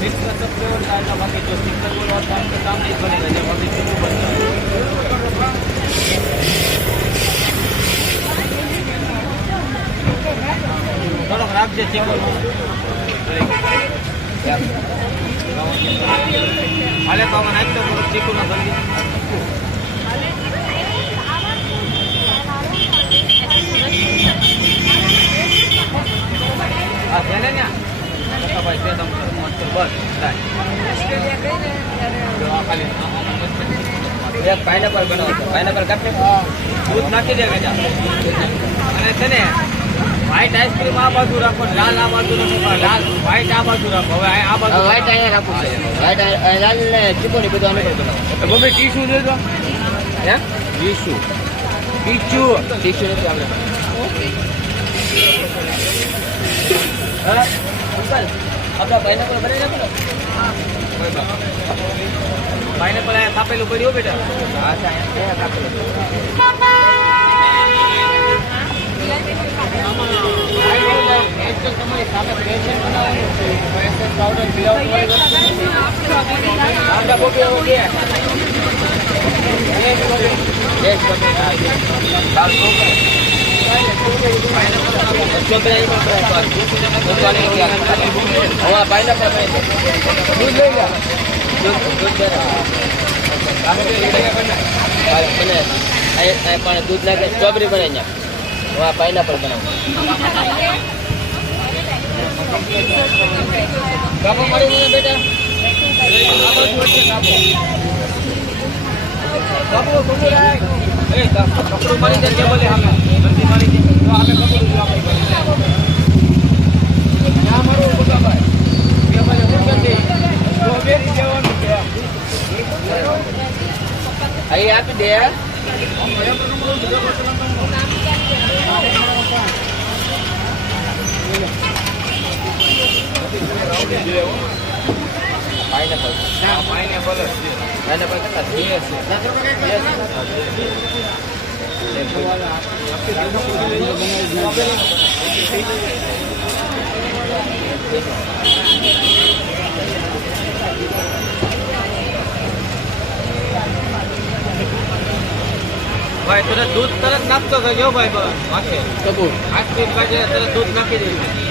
mix का सब flavour डालना, बाकी जो सिंगल बोल और काम का काम नहीं बनेगा, जब अभी शुरू बनता है थोड़ा खराब से चिकन हाले तो हम नाचते हैं चिकन ना जल्दी हाँ चले ना तो भाई से तुम मत बस एक पाइनएप्पल बनाओ पाइनएप्पल काटने दूध નાખી દે ગજા અને છે ને વ્હાઈટ આઈસ્ક્રીમ આ બાજુ રાખો લાલ આ બાજુ રાખો લાલ વ્હાઈટ આ બાજુ રાખો હવે આ બાજુ વ્હાઈટ અહીંયા રાખો વ્હાઈટ લાલ ને ચીકોની બધું આને બનાવો તો બબે ટીશ્યુ દેજો હે ટીશ્યુ ટીશ્યુ નથી આપણે હા અંકલ આપડા પાઇનેપલ ભરી નાખો હા પાઇનેપલ આ કાપેલું પડ્યું બેટા હા અહીંયા કાપેલું તમારી સામે પેશન બનાવવાનું છે પેશન પાવડર મિલાવટ આપડા બોકે હો ગયા दूध लागे स्ट्रॉबेरी बनाई वहाँ पाइनएप्पल बनाओ कापो मारी नहीं बेटा कपड़ों मारी दे बोले हमें जल्दी मारी दी तो हमें कपड़ों जो आप क्या मारो बोला भाई ये वाले हो जल्दी स्ट्रॉबेरी देवानो क्या आई आप दे पाइनएप्पल ना पाइनएप्पल पाइनएप्पल का यस भाई तेरा दूध तरत नाखतो गयो भाई माथे कबूल आइसक्रीम का तरत दूध नाखी दे